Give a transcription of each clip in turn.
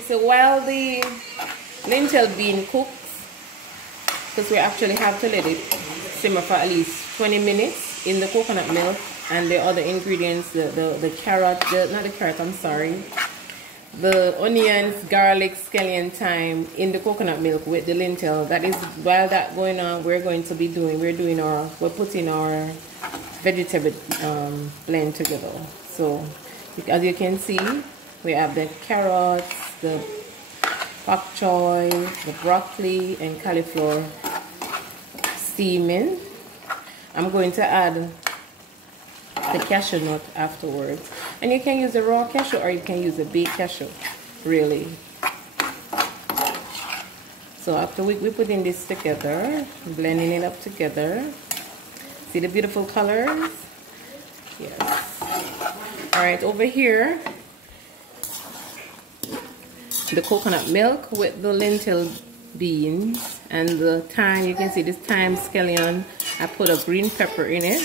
So while the lentil bean cooks, because we actually have to let it simmer for at least 20 minutes in the coconut milk, and the other ingredients, the carrot, not the carrot, I'm sorry, the onions, garlic, scallion, thyme in the coconut milk with the lentil. That is, while that going on, we're putting our vegetable blend together. So as you can see, we have the carrots, the pak choy, the broccoli and cauliflower steaming. I'm going to add the cashew nut afterwards, and you can use the raw cashew or you can use the baked cashew, really. So after we putting this together, blending it up together, see the beautiful colors? Yes. All right, over here, the coconut milk with the lentil beans and the thyme. You can see this thyme scallion. I put a green pepper in it.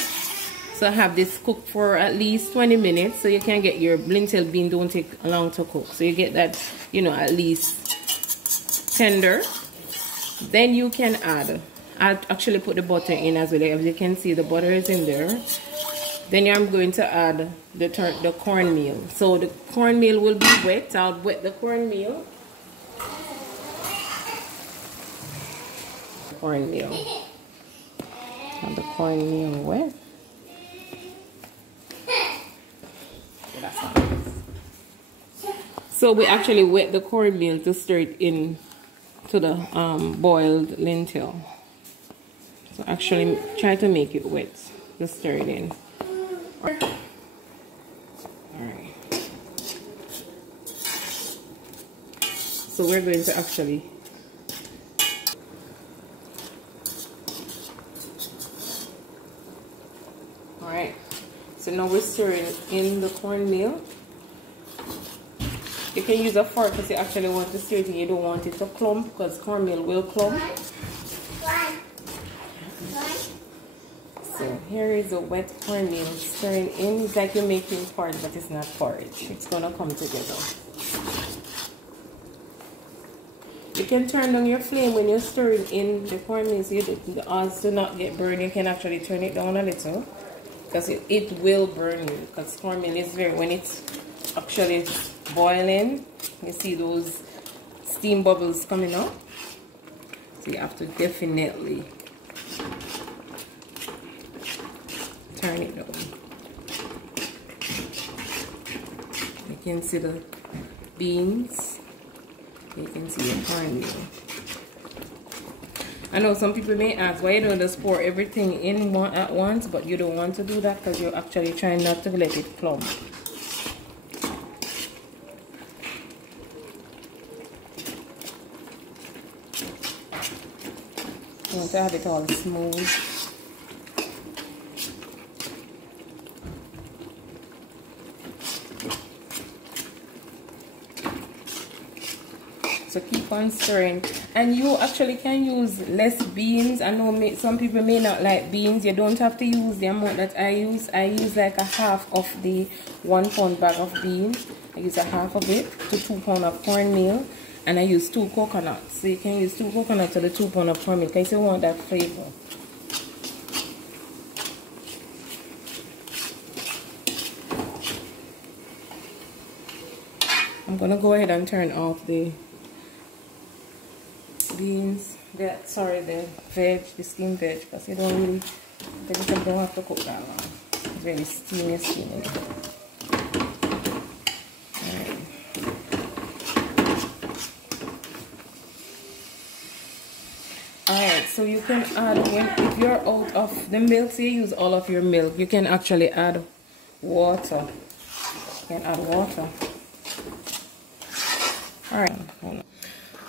So I have this cooked for at least 20 minutes, so you can get your lentil bean, don't take long to cook. So you get that, you know, at least tender. Then you can add, I'll actually put the butter in as well. As you can see, the butter is in there. Then I'm going to add the cornmeal. So the cornmeal will be wet. I'll wet the cornmeal. Have the cornmeal wet. So we actually wet the cornmeal to stir it in to the boiled lentil. So actually try to make it wet. Just stir it in. Alright. So we're going to actually alright. So now we're stirring in the cornmeal. You can use a fork because you actually want to stir it and you don't want it to clump, because cornmeal will clump. So here is a wet cornmeal stirring in. It's like you're making porridge, but it's not porridge. It's gonna come together. You can turn down your flame when you're stirring in the cornmeal so the odds do not get burned. You can actually turn it down a little because it will burn you, because cornmeal is when it's actually boiling, you see those steam bubbles coming up. So you have to definitely turn it down. You can see the beans. You can see the cornmeal. I know some people may ask why you don't just pour everything in at once, but you don't want to do that because you're actually trying not to let it clump. You want to have it all smooth. So keep on stirring, and you actually can use less beans. I know some people may not like beans. You don't have to use the amount that I use. I use like a half of the 1 pound bag of beans. I use a half of it to 2 pounds of cornmeal, and I use 2 coconuts. So you can use 2 coconuts to the 2 pounds of cornmeal because you want that flavor. I'm gonna go ahead and turn off the beans, the steamed veg, because you don't really, the vegetable don't have to cook that long. It's very steamy. Alright, so you can add, if you're out of the milk, so you use all of your milk, you can actually add water. Alright, hold on.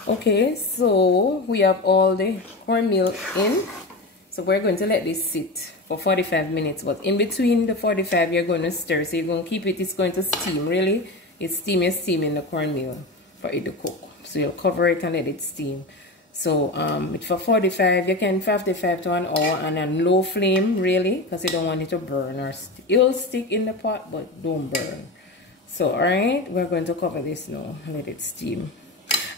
Okay, so we have all the cornmeal in. So we're going to let this sit for 45 minutes. But in between the 45, you're going to stir. So you're going to keep it, it's going to steam, really. It's steaming the cornmeal for it to cook. So you'll cover it and let it steam. So for 45, you can 55 to an hour on a low flame, really, because you don't want it to burn or it'll stick in the pot, but don't burn. So all right, we're going to cover this now and let it steam.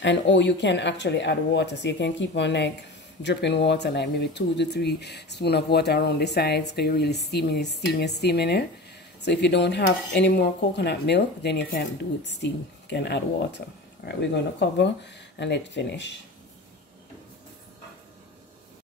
And oh, you can actually add water, so you can keep on like dripping water, like maybe 2 to 3 spoons of water around the sides, because you're really steaming it. So if you don't have any more coconut milk, then you can do it steam. You can add water. All right, we're going to cover and let it finish.